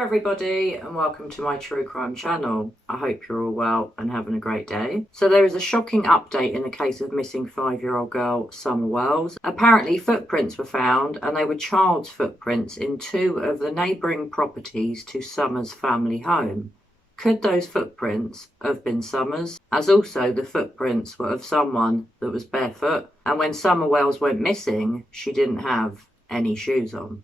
Hello everybody and welcome to my true crime channel. I hope you're all well and having a great day. So there is a shocking update in the case of missing 5-year-old girl SummerWells. Apparently footprints were found and they were child's footprints in 2 of the neighbouring properties to Summer's family home. Could those footprints have been Summer's? As also the footprints were of someone that was barefoot, and when SummerWells went missing she didn't have any shoes on.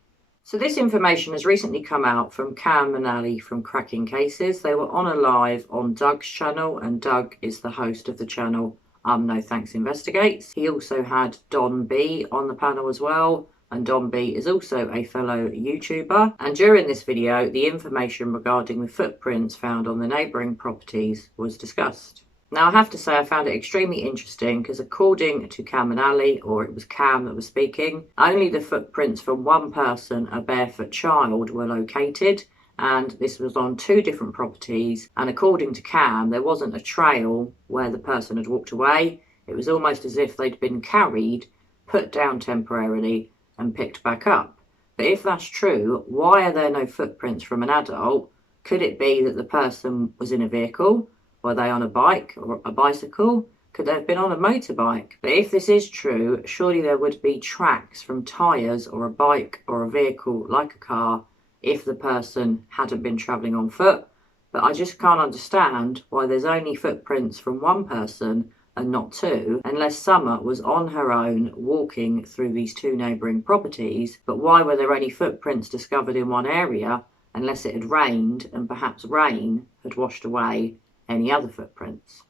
So this information has recently come out from Cam and Ali from Cracking Cases. They were on a live on Doug's channel, and Doug is the host of the channel No Thanks Investigates. He also had Don B on the panel as well, and Don B is also a fellow YouTuber. And during this video, the information regarding the footprints found on the neighbouring properties was discussed. Now, I have to say I found it extremely interesting because according to Cam and Ali, or it was Cam that was speaking, only the footprints from one person, a barefoot child, were located, and this was on 2 different properties. And according to Cam, there wasn't a trail where the person had walked away. It was almost as if they'd been carried, put down temporarily, and picked back up. But if that's true, why are there no footprints from an adult? Could it be that the person was in a vehicle? Were they on a bike or a bicycle? Could they have been on a motorbike? But if this is true, surely there would be tracks from tyres or a bike or a vehicle like a car if the person hadn't been travelling on foot. But I just can't understand why there's only footprints from one person and not 2, unless Summer was on her own walking through these 2 neighbouring properties. But why were there only footprints discovered in one area unless it had rained and perhaps rain had washed away any other footprints?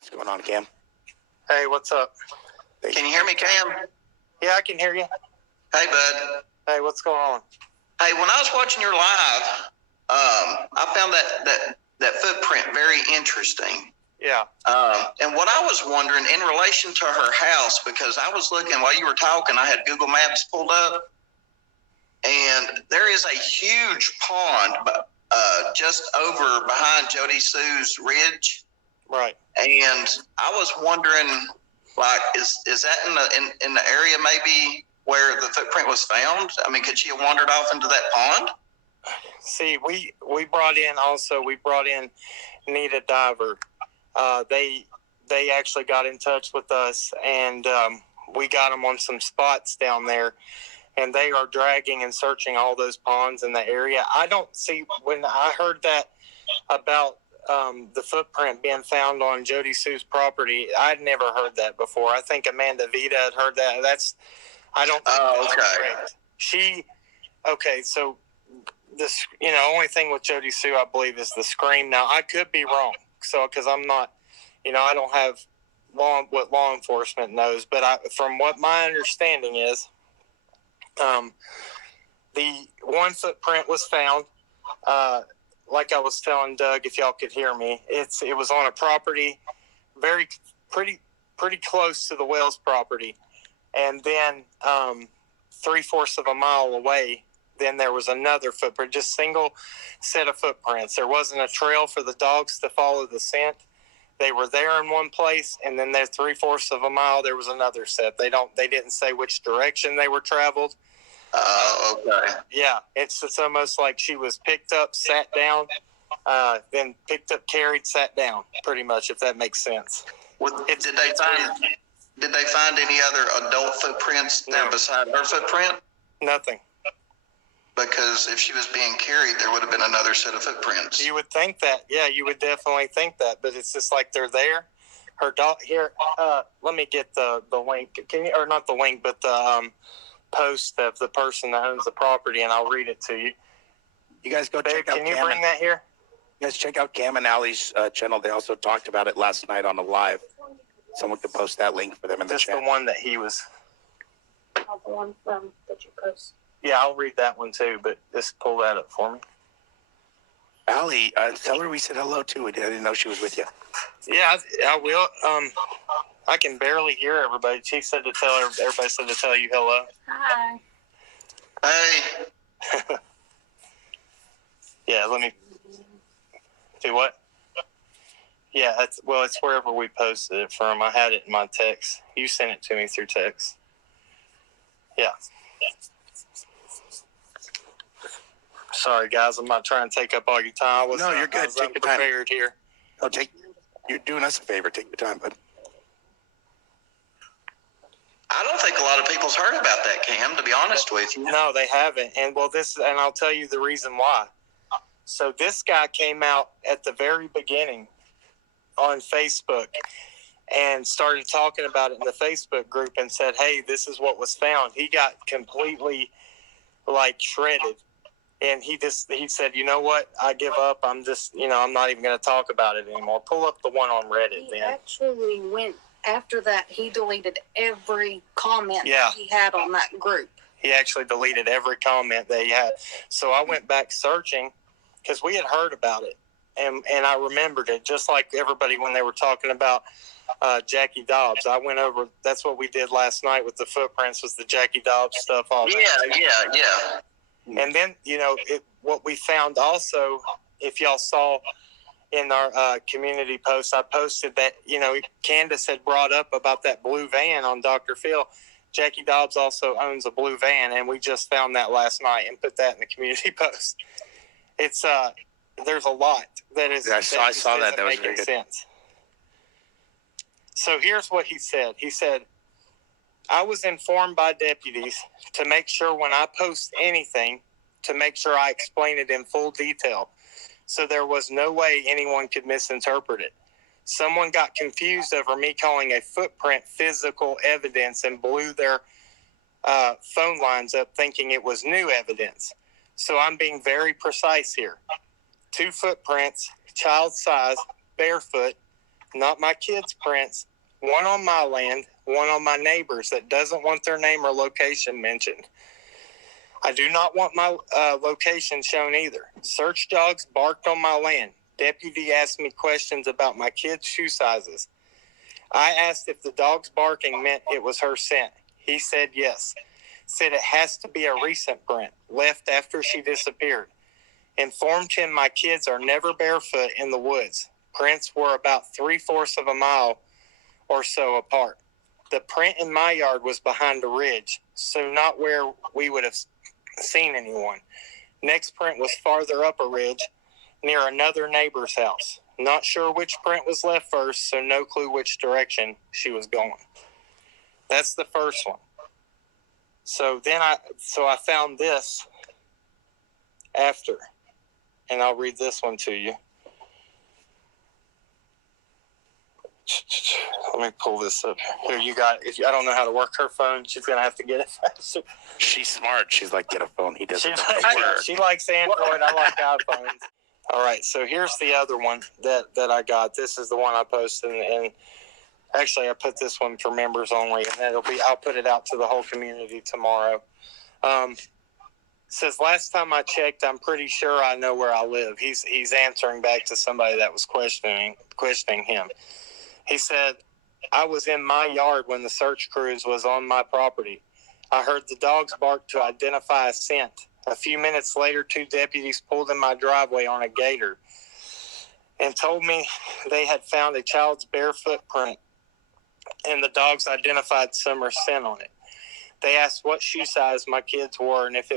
What's going on, Cam? Hey, what's up? Can you hear me, Cam? Yeah, I can hear you. Hey, bud. Hey, what's going on? Hey, when I was watching your live, I found that footprint very interesting. Yeah. And what I was wondering in relation to her house, because I was looking while you were talking, I had Google Maps pulled up, and there is a huge pond just over behind Jody Sue's ridge. Right. And I was wondering, like, is that in the area maybe where the footprint was found? I mean, could she have wandered off into that pond? See, we brought in Nita Diver. They actually got in touch with us, and we got them on some spots down there. And they are dragging and searching all those ponds in the area. I don't see, when I heard that about the footprint being found on Jody Sue's property, I'd never heard that before. I think Amanda Vita had heard that. I don't think that's correct. Okay, so this, only thing with Jody Sue, I believe, is the scream. Now, I could be wrong, because I'm not, I don't have what law enforcement knows, but from what my understanding is, the one footprint was found, like I was telling Doug, if y'all could hear me, it was on a property pretty close to the Wells property. And then 3/4 of a mile away, then there was another footprint, just single set of footprints. There wasn't a trail for the dogs to follow the scent. They were there in one place, and then there 3/4 of a mile, there was another set. They didn't say which direction they were traveled. Okay. Yeah, it's almost like she was picked up, sat down, then picked up, carried, sat down, pretty much, if that makes sense. Did they find any other adult footprints there beside her footprint? Nothing. Because if she was being carried, there would have been another set of footprints. You would think that. Yeah, you would definitely think that, but it's just like they're there. Her dog here. Let me get the link. Can you, or not the link, but the post of the person that owns the property, and I'll read it to you. You guys go check out Can you bring that here? You guys check out Cam and Ali's channel. They also talked about it last night on the live. Someone could post that link for them in the chat. Just the one that he was. Not the one that you post. Yeah, I'll read that one too, but just pull that up for me. Ali, tell her we said hello too. I didn't know she was with you. Yeah, I will. I can barely hear everybody. She said to tell everybody said to tell you hello. Hi. Hey. Yeah, let me do what? Yeah, it's wherever we posted it from. I had it in my text. You sent it to me through text. Yeah. Sorry, guys. I'm not trying to take up all your time. No, you're good. I was Take your time. unprepared here. Oh, you're doing us a favor. Take your time, bud. I don't think a lot of people's heard about that, Cam, to be honest with you. No, they haven't. And and I'll tell you the reason why. So this guy came out at the very beginning on Facebook and started talking about it in the Facebook group and said, hey, this is what was found. He got completely shredded. And he said, you know what? I give up. I'm just, I'm not even going to talk about it anymore. Pull up the one on Reddit He then. actually went, after that, he deleted every comment Yeah. that he had on that group. He actually deleted every comment that he had. So I went back searching because we had heard about it. And I remembered it, just like everybody when they were talking about Jackie Dobbs. I went over, that's what we did last night with the footprints, was the Jackie Dobbs stuff. Yeah. And then, what we found also, if y'all saw in our community post, I posted that, Candace had brought up about that blue van on Dr. Phil. Jackie Dobbs also owns a blue van, and we just found that last night and put that in the community post. It's, there's a lot that is. Yeah, I saw that. That was making very good. sense. So here's what he said. He said, I was informed by deputies to make sure when I post anything, to make sure I explain it in full detail. So there was no way anyone could misinterpret it. Someone got confused over me calling a footprint physical evidence and blew their phone lines up thinking it was new evidence. So I'm being very precise here. 2 footprints, child size, barefoot, not my kids' prints, one on my land, one on my neighbor's that doesn't want their name or location mentioned. I do not want my location shown either. Search dogs barked on my land. Deputy asked me questions about my kids' shoe sizes. I asked if the dog's barking meant it was her scent. He said yes. Said it has to be a recent print, left after she disappeared. Informed him my kids are never barefoot in the woods. Prints were about 3/4 of a mile or so apart. The print in my yard was behind a ridge, so not where we would have seen anyone. Next print was farther up a ridge near another neighbor's house. Not sure which print was left first, so no clue which direction she was going. That's the first one. So then I found this after, and I'll read this one to you. Let me pull this up. Here, you got it. I don't know how to work her phone. She's going to have to get it faster. She's smart. She's like, get a phone. He doesn't. She likes Android. I like iPhones. All right, so here's the other one that I got. This is the one I posted, and actually I put this one for members only, and I'll put it out to the whole community tomorrow. Says, last time I checked, I'm pretty sure I know where I live. He's answering back to somebody that was questioning him. He said, I was in my yard when the search crews was on my property. I heard the dogs bark to identify a scent. A few minutes later, 2 deputies pulled in my driveway on a gator and told me they had found a child's barefoot print, and the dogs identified Summer's scent on it. They asked what shoe size my kids wore and if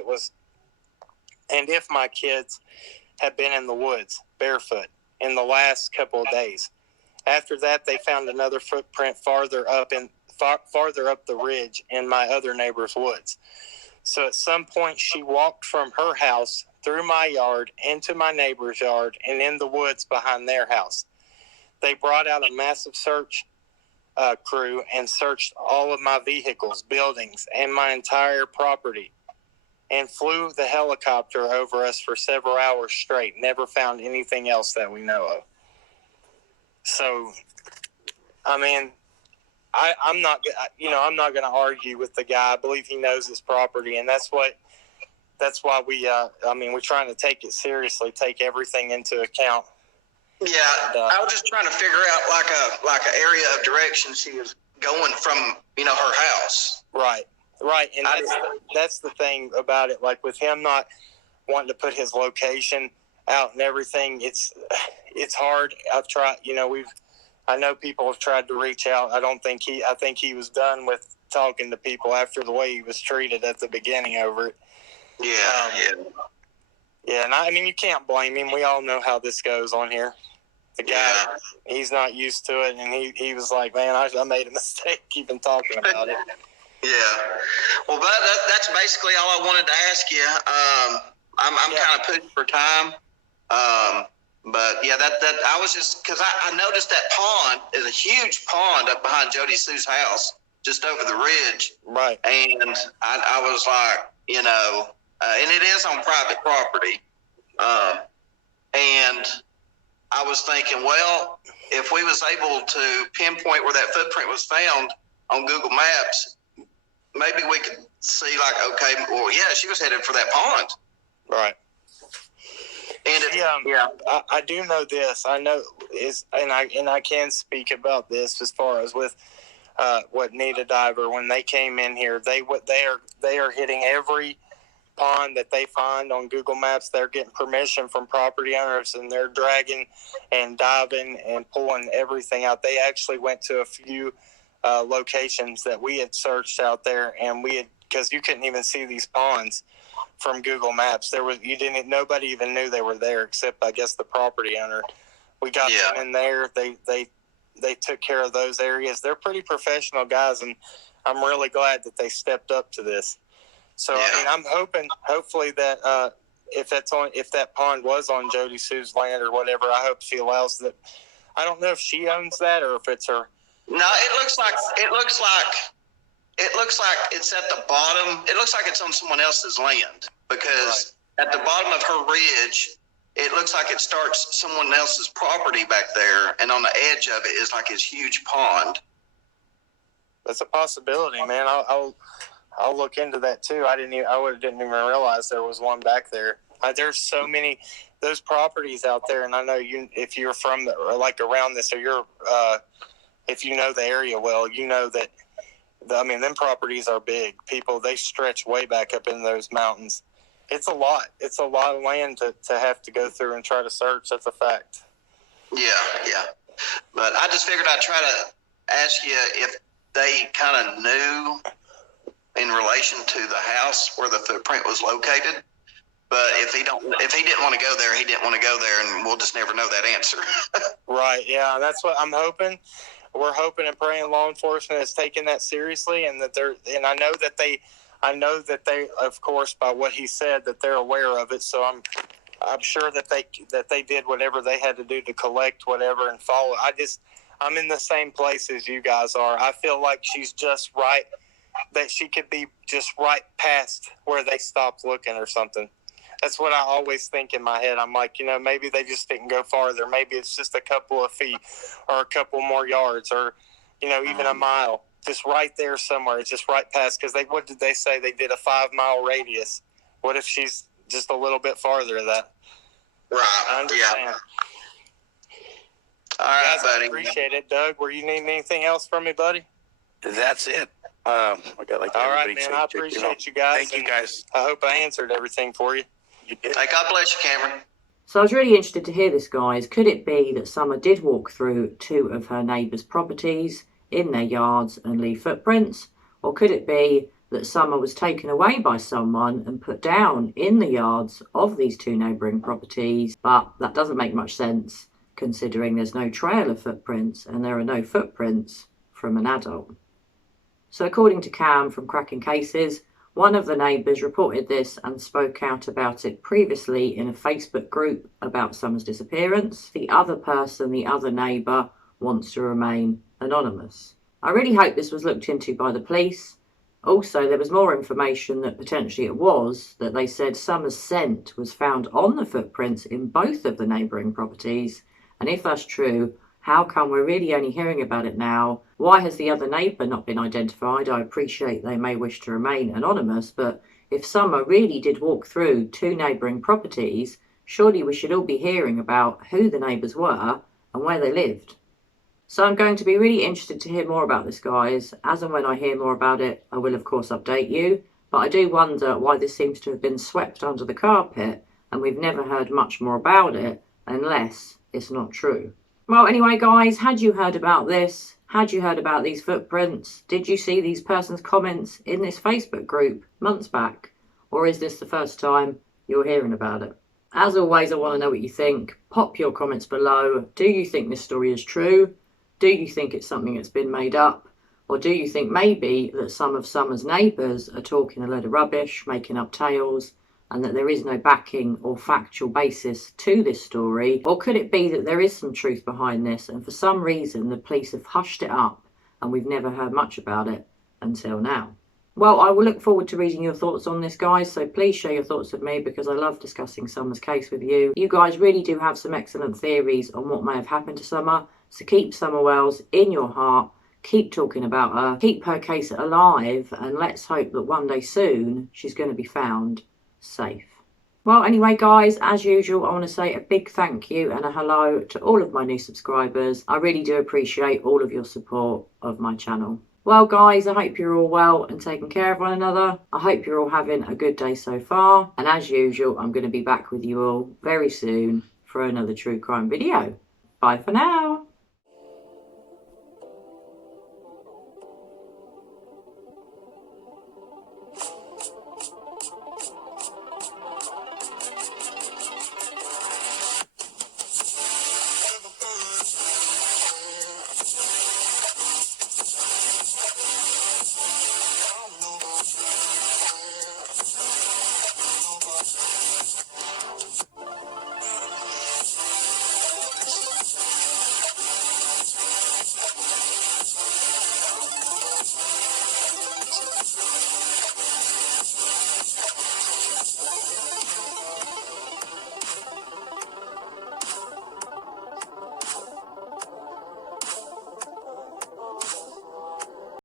my kids had been in the woods barefoot in the last couple of days. After that, they found another footprint farther up the ridge in my other neighbor's woods. So at some point, she walked from her house through my yard into my neighbor's yard and in the woods behind their house. They brought out a massive search crew and searched all of my vehicles, buildings, and my entire property, and flew the helicopter over us for several hours straight. Never found anything else that we know of. So, I mean, I'm not going to argue with the guy. I believe he knows his property, and that's why we're trying to take it seriously, take everything into account. Yeah, I was just trying to figure out like a area of direction she was going from, her house. Right, and that's the thing about it. Like with him not wanting to put his location out and everything, it's hard. I've tried. I know people have tried to reach out. I think he was done with talking to people after the way he was treated at the beginning over it. Yeah. Yeah, and I mean, you can't blame him. We all know how this goes on here. The guy, he's not used to it, and he was like, man, I made a mistake even talking about it. Yeah. Well, but that's basically all I wanted to ask you. I'm kind of pushing for time. But yeah, that I was just, because I noticed that pond is a huge pond up behind Jody Sue's house, just over the ridge. Right. And I was like, you know, and it is on private property. And I was thinking, well, if we was able to pinpoint where that footprint was found on Google Maps, maybe we could see, like, okay, well, yeah, she was headed for that pond. Right. And I do know this. I know and I can speak about this as far as with what Need a Diver, when they came in here, they are hitting every pond that they find on Google Maps. They're getting permission from property owners, and they're dragging and diving and pulling everything out. They actually went to a few locations that we had searched out there, and because you couldn't even see these ponds from Google Maps. Nobody even knew they were there, except I guess the property owner. We got them in there. They took care of those areas. They're pretty professional guys, and I'm really glad that they stepped up to this. So I mean, I'm hopefully that if that pond was on Jody Sue's land or whatever, I hope she allows that. I don't know if she owns that or if it's her. No, it looks like it's at the bottom. It looks like it's on someone else's land, because at the bottom of her ridge, it looks like it starts someone else's property back there, and on the edge of it is like this huge pond. That's a possibility, man. I'll look into that too. I didn't even realize there was one back there. There's so many those properties out there, and I know if you're from around this, or you're if you know the area well, you know that. Them properties are big. They stretch way back up in those mountains. It's a lot. It's a lot of land to have to go through and try to search. That's a fact. Yeah. But I just figured I'd try to ask you if they kind of knew in relation to the house where the footprint was located. But if he didn't want to go there, he didn't want to go there, and we'll just never know that answer. Right. Yeah. That's what I'm hoping. We're hoping and praying law enforcement is taking that seriously, and that I know that they, of course, by what he said, that they're aware of it. So I'm sure that they did whatever they had to do to collect whatever and follow. I'm in the same place as you guys are. I feel like she's just right, that she could be just right past where they stopped looking or something. That's what I always think in my head. I'm like, maybe they just didn't go farther. Maybe it's just a couple of feet or a couple more yards, or, even a mile. Just right there somewhere. It's just right past. Because what did they say? They did a 5-mile radius. What if she's just a little bit farther than that? Right. I understand. Yeah. All right, guys, buddy. I appreciate it. Doug, were you needing anything else from me, buddy? That's it. I got like all right, man. I appreciate you guys. Thank you, guys. I hope I answered everything for you. Hey, God bless you, Cameron. So I was really interested to hear this, guys. Could it be that Summer did walk through 2 of her neighbours' properties in their yards and leave footprints? Or could it be that Summer was taken away by someone and put down in the yards of these 2 neighbouring properties? But that doesn't make much sense, considering there's no trail of footprints and there are no footprints from an adult. So according to Cam from Cracking Cases, one of the neighbours reported this and spoke out about it previously in a Facebook group about Summer's disappearance. The other neighbour, wants to remain anonymous. I really hope this was looked into by the police. Also, there was more information that potentially it was, that they said Summer's scent was found on the footprints in both of the neighbouring properties. And if that's true, how come we're really only hearing about it now? Why has the other neighbour not been identified? I appreciate they may wish to remain anonymous, but if Summer really did walk through 2 neighbouring properties, surely we should all be hearing about who the neighbours were and where they lived. So I'm going to be really interested to hear more about this, guys. As and when I hear more about it, I will of course update you, but I do wonder why this seems to have been swept under the carpet and we've never heard much more about it, unless it's not true. Well, anyway, guys, had you heard about this? Had you heard about these footprints? Did you see these persons' comments in this Facebook group months back? Or is this the first time you're hearing about it? As always, I want to know what you think. Pop your comments below. Do you think this story is true? Do you think it's something that's been made up? Or do you think maybe that some of Summer's neighbours are talking a load of rubbish, making up tales, and that there is no backing or factual basis to this story? Or could it be that there is some truth behind this, and for some reason the police have hushed it up and we've never heard much about it until now? Well, I will look forward to reading your thoughts on this, guys, so please share your thoughts with me, because I love discussing Summer's case with you. You guys really do have some excellent theories on what may have happened to Summer, so keep SummerWells in your heart, keep talking about her, keep her case alive, and let's hope that one day soon she's going to be found safe. Well, anyway, guys, as usual, I want to say a big thank you and a hello to all of my new subscribers. I really do appreciate all of your support of my channel. Well, guys, I hope you're all well and taking care of one another. I hope you're all having a good day so far. And as usual, I'm going to be back with you all very soon for another true crime video. Bye for now.